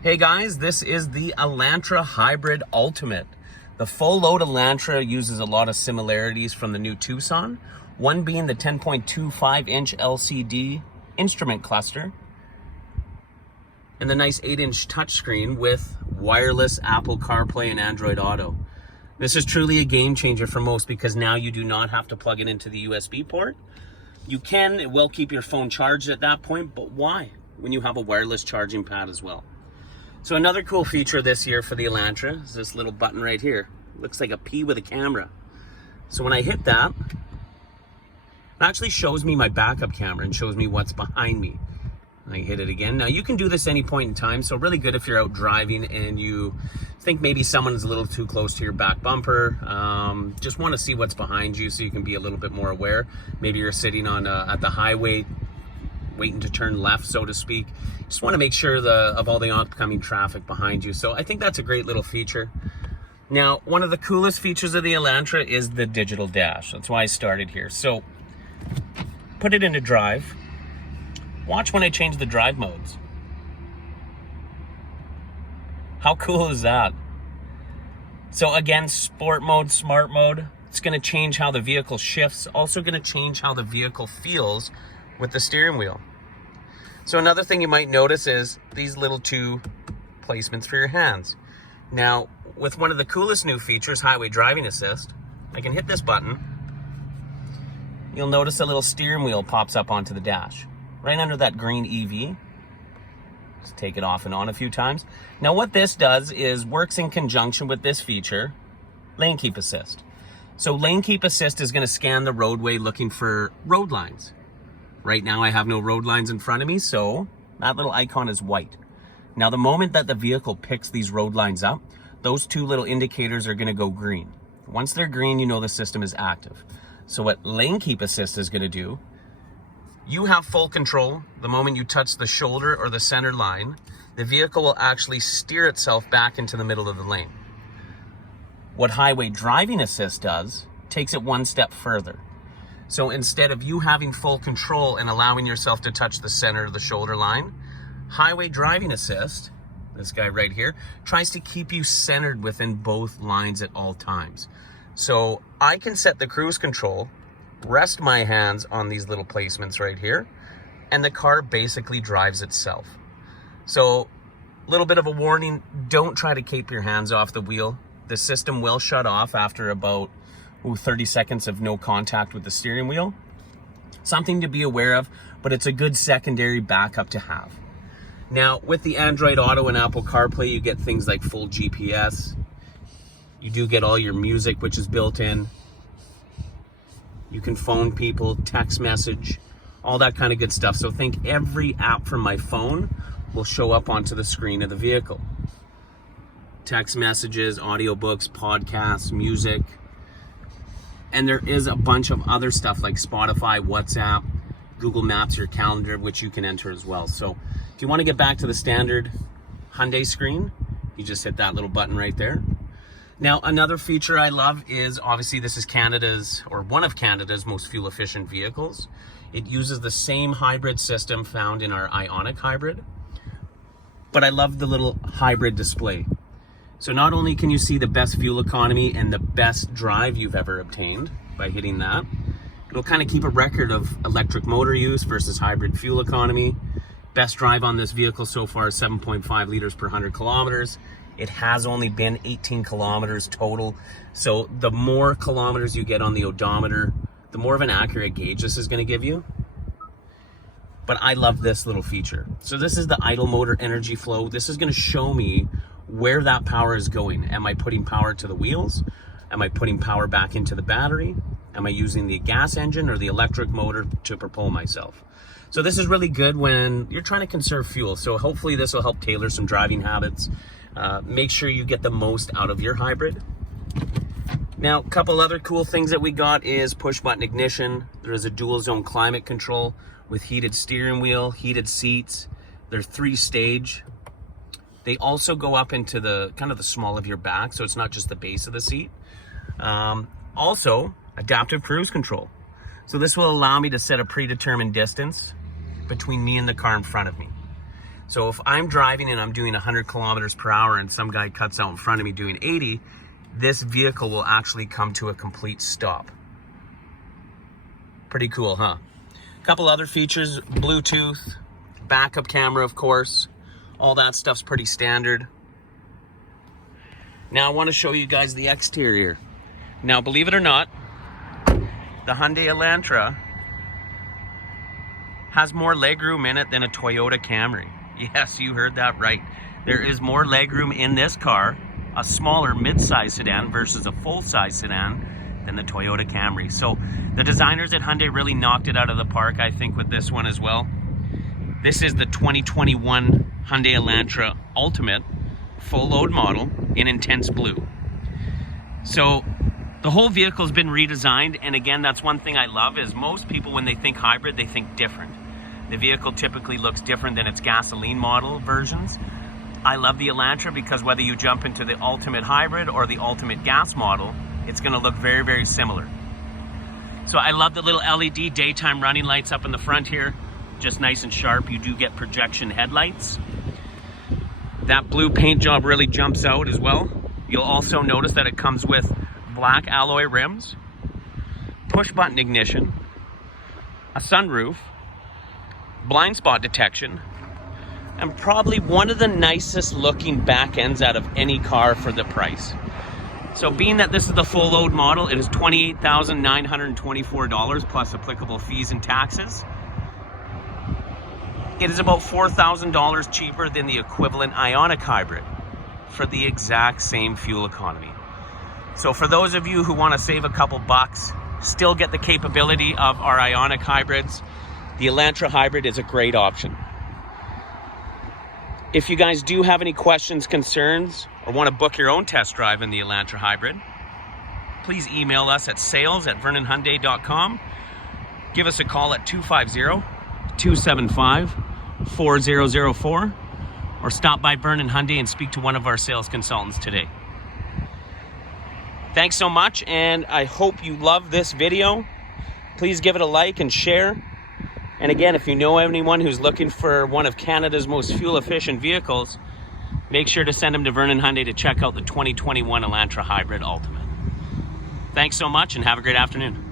Hey guys, this is the Elantra Hybrid Ultimate. The full load Elantra uses a lot of similarities from the new Tucson, one being the 10.25-inch LCD instrument cluster and the nice 8-inch touchscreen with wireless Apple CarPlay and Android Auto. This is truly a game changer for most because now you do not have to plug it into the USB port. You can, it will keep your phone charged at that point, but why? When you have a wireless charging pad as well. So another cool feature this year for the Elantra is this little button right here. Looks like a P with a camera. So when I hit that, it actually shows me my backup camera and shows me what's behind me. I hit it again. Now you can do this any point in time, so really good if you're out driving and you think maybe someone is a little too close to your back bumper. Just want to see what's behind you so you can be a little bit more aware. Maybe you're sitting on at the highway waiting to turn left, so to speak. Just want to make sure of all the oncoming traffic behind you. So I think that's a great little feature. Now, one of the coolest features of the Elantra is the digital dash. That's why I started here. So put it into drive. Watch when I change the drive modes. How cool is that? So again, sport mode, smart mode, it's going to change how the vehicle shifts. Also going to change how the vehicle feels with the steering wheel. So another thing you might notice is these little two placements for your hands. Now, with one of the coolest new features, highway driving assist, I can hit this button. You'll notice a little steering wheel pops up onto the dash, right under that green EV. Just take it off and on a few times. Now what this does is works in conjunction with this feature, lane keep assist. So lane keep assist is going to scan the roadway looking for road lines. Right now I have no road lines in front of me, so that little icon is white. Now the moment that the vehicle picks these road lines up, those two little indicators are going to go green. Once they're green, you know the system is active. So what lane keep assist is going to do, you have full control. The moment you touch the shoulder or the center line, the vehicle will actually steer itself back into the middle of the lane. What highway driving assist does, takes it one step further. So instead of you having full control and allowing yourself to touch the center of the shoulder line, highway driving assist, this guy right here, tries to keep you centered within both lines at all times. So I can set the cruise control, rest my hands on these little placements right here, and the car basically drives itself. So a little bit of a warning, don't try to keep your hands off the wheel. The system will shut off after about 30 seconds of no contact with the steering wheel. Something to be aware of, but it's a good secondary backup to have. Now, with the Android Auto and Apple CarPlay, you get things like full GPS. You do get all your music, which is built in. You can phone people, text message, all that kind of good stuff. So think every app from my phone will show up onto the screen of the vehicle. Text messages, audiobooks, podcasts, music. And there is a bunch of other stuff like Spotify, WhatsApp, Google Maps, your calendar, which you can enter as well. So if you want to get back to the standard Hyundai screen, you just hit that little button right there. Now, another feature I love is, obviously this is Canada's, or one of Canada's most fuel efficient vehicles. It uses the same hybrid system found in our Ioniq Hybrid, but I love the little hybrid display. So not only can you see the best fuel economy and the best drive you've ever obtained by hitting that, it'll kind of keep a record of electric motor use versus hybrid fuel economy. Best drive on this vehicle so far is 7.5 liters per 100 kilometers. It has only been 18 kilometers total. So the more kilometers you get on the odometer, the more of an accurate gauge this is going to give you. But I love this little feature. So this is the idle motor energy flow. This is going to show me where that power is going. Am I putting power to the wheels? Am I putting power back into the battery? Am I using the gas engine or the electric motor to propel myself? So this is really good when you're trying to conserve fuel. So hopefully this will help tailor some driving habits. Make sure you get the most out of your hybrid. Now, a couple other cool things that we got is push button ignition. There is a dual zone climate control with heated steering wheel, heated seats. They're 3-stage. They also go up into the kind of the small of your back, so it's not just the base of the seat. Also, adaptive cruise control. So this will allow me to set a predetermined distance between me and the car in front of me. So if I'm driving and I'm doing 100 kilometers per hour and some guy cuts out in front of me doing 80, this vehicle will actually come to a complete stop. Pretty cool, huh? A couple other features, Bluetooth, backup camera, of course. All that stuff's pretty standard. Now I want to show you guys the exterior. Now, believe it or not, the Hyundai Elantra has more legroom in it than a Toyota Camry. Yes, you heard that right. There is more legroom in this car, a smaller mid-size sedan versus a full-size sedan, than the Toyota Camry. So the designers at Hyundai really knocked it out of the park, I think, with this one as well. This is the 2021 Hyundai Elantra Ultimate full load model in intense blue. So the whole vehicle's been redesigned, and again, that's one thing I love is most people, when they think hybrid, they think different. The vehicle typically looks different than its gasoline model versions. I love the Elantra because whether you jump into the Ultimate Hybrid or the Ultimate Gas model, it's gonna look very, very similar. So I love the little LED daytime running lights up in the front here, just nice and sharp. You do get projection headlights. That blue paint job really jumps out as well. You'll also notice that it comes with black alloy rims, push button ignition, a sunroof, blind spot detection, and probably one of the nicest looking back ends out of any car for the price. So being that this is the full load model, it is $28,924 plus applicable fees and taxes. It is about $4,000 cheaper than the equivalent Ioniq Hybrid for the exact same fuel economy. So for those of you who want to save a couple bucks, still get the capability of our Ioniq Hybrids, the Elantra Hybrid is a great option. If you guys do have any questions, concerns, or want to book your own test drive in the Elantra Hybrid, please email us at sales@vernonhyundai.com. Give us a call at 250-275-4004, or stop by Vernon Hyundai and speak to one of our sales consultants today. Thanks so much, and I hope you love this video. Please give it a like and share. And again, if you know anyone who's looking for one of Canada's most fuel-efficient vehicles, make sure to send them to Vernon Hyundai to check out the 2021 Elantra Hybrid Ultimate. Thanks so much, and have a great afternoon.